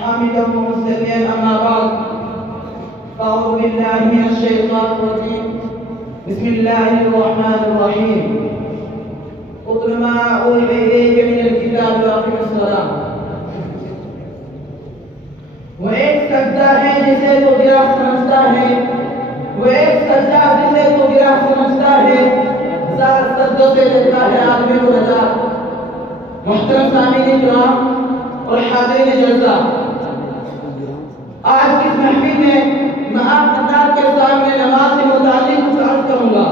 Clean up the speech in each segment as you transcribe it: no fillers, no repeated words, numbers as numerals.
حامدا ومصليا أما بعد فأعوذ بالله من الشيطان الرجيم بسم الله الرحمن الرحيم اتل ما أوحي إليك من الكتاب وأقم الصلاة. وہ ایک سجدہ ہے جسے تو گرا سمجھتا ہے، وہ ایک سجدہ جسے تو گرا سمجھتا ہے، ہزار سجدوں سے دیتا ہے آدمی کو نجات. محترم سامعین کرام اور حاضرین جلسہ، آج کی اس محفل میں میں آپ حضرات کے سامنے نماز کے متعلق کچھ عرض کروں گا،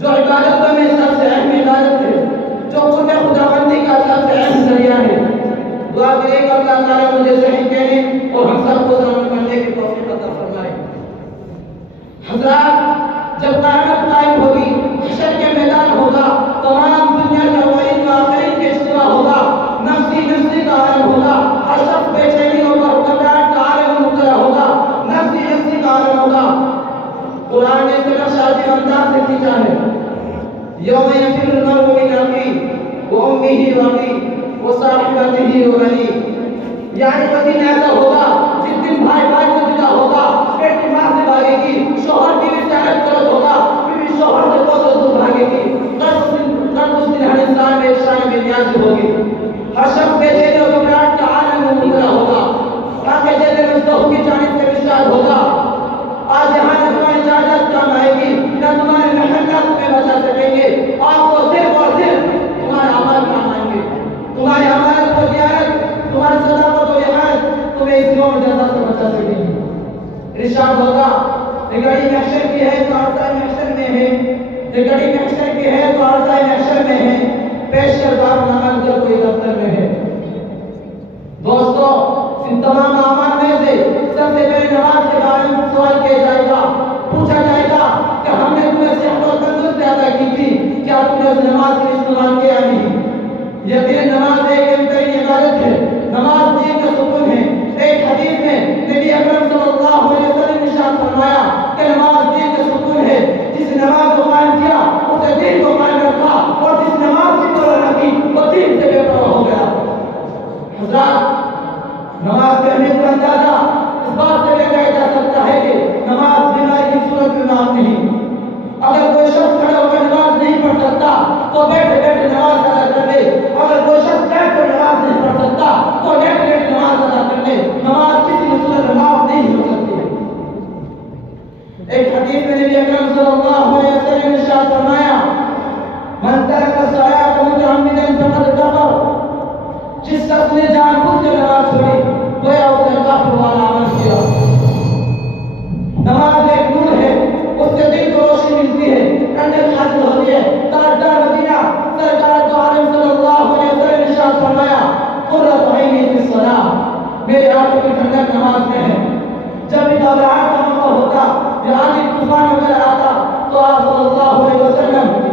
جو عبادتوں میں سب سے اہم عبادت ہے، جو خود خداوندی کا سب سے اہم ذریعہ ہے. دعا کرے کہ اللہ تعالیٰ مجھے صحیح کہنے اور ہم سب کو عمل کرنے کی توفیق عطا فرمائے. حضرات، جب قیامت قائم ہوگی، حشر کے میدان ہوگا، تمام دنیا کے اولین و آخرین کے اجتماع ہوگا، نفسی نفسی کا عالم ہوگا، ہر شخص بے چینی ہوگا، گھبراہٹ کا عالم مبتلا ہوگا، نفسی نفسی کا عالم ہوگا. قرآن نے اس کا شادی انداز سے کھینچا ہے. یوم یفر المرء من اخیہ وامہ وابیہ وصاحبتہ وبنیہ، یعنی وہ دن ایسا ہوگا جس دن بھائی بھائی سے جدا ہوگا، بیٹی ماں سے بھاگے گی، شوہر بیوی سے الگ طرف ہوگا، بیوی شوہر سے کوسوں دور بھاگے گی. قلب اس دن ہر انسان میں شان بے نیاز ہوگی. ہر شخص بے چینی اور گھبراہٹ کا عالم میں مبتلا ہوگا. تاکہ جیسے مصطفیٰ کی جانب سے ارشاد ہوگا، آج یہاں نہ تمہاری جائیداد کام آئے گی، نہ تمہارے محلات تمہیں بچا سکیں گے. آپ کو صرف اور صرف تمہارے اعمال کام آئیں گے. تمہاری امانت و دیانت، تمہاری صداقت و لحاظ تمہیں اس یوم جزا سے بچا سکیں گے. ارشاد ہوگا، یہ گڑی محشر کی ہے تو عرصہ محشر میں ہے، یہ گڑی محشر کی ہے تو عرصہ محشر میں ہے، پیش کردار نامہ کر کوئی دفتر میں ہے. دوستو، ان تمام اعمال میں سے سب سے پہلے نماز کے بارے میں سوال کیا جائے گا، پوچھا جائے گا کہ ہم نے تمہیں صحت و تندرستی عطا کی تھی، کیا تم نے اس نماز کا استعمال کیا نہیں؟ یقیناً نماز ایک بہترین عبادت ہے، نماز دین کا ستون ہے. ایک حدیث میں نبی اکرم صلی اللہ علیہ وسلم نے ارشاد فرمایا کہ نماز دین کا ستون ہے. جس نے نماز کو قائم کیا اسے دین کو قائم رکھا، اور جس نے نماز کی پرواہ نہ کی وہ دین سے بے پرواہ ہو گیا. حضرات، نماز کے اہمیت کا اندازہ اس بات سے لگایا جا سکتا ہے کہ نماز بیماری کی صورت میں معاف نہیں. اگر کوئی شخص کھڑا ہو کر نماز نہیں پڑھ سکتا تو بیٹھے بیٹھے نماز ادا کر لے. اگر کوئی شخص بیٹھ کر نماز نہیں پڑھ سکتا تو بیٹھے بیٹھے نماز ادا کر لے. نماز کسی بھی صورت میں معاف نہیں ہو سکتی ہے. ایک حدیث میں نبی اکرم صلی اللہ علیہ وسلم نے ارشاد فرمایا، من ترک الصلاۃ متعمدا فقد کفر. جس شخص نے جان بوجھ کر نماز چھوڑی گویا اس نے کفر والا عمل کیا. نماز ایک نور ہے، اس سے دل کو روشنی ملتی ہے، ٹھنڈک حاصل ہوتی ہے. تاجدار مدینہ سرکار دو عالم صلی اللہ علیہ وسلم نے ارشاد فرمایا، قرۃ عینی فی الصلاۃ، میری آنکھوں کی ٹھنڈک نماز میں ہے. جب بھی گھبراہٹ کا موقع ہوتا یا آندھی طوفان وغیرہ آتا تو آپ صلی اللہ علیہ وسلم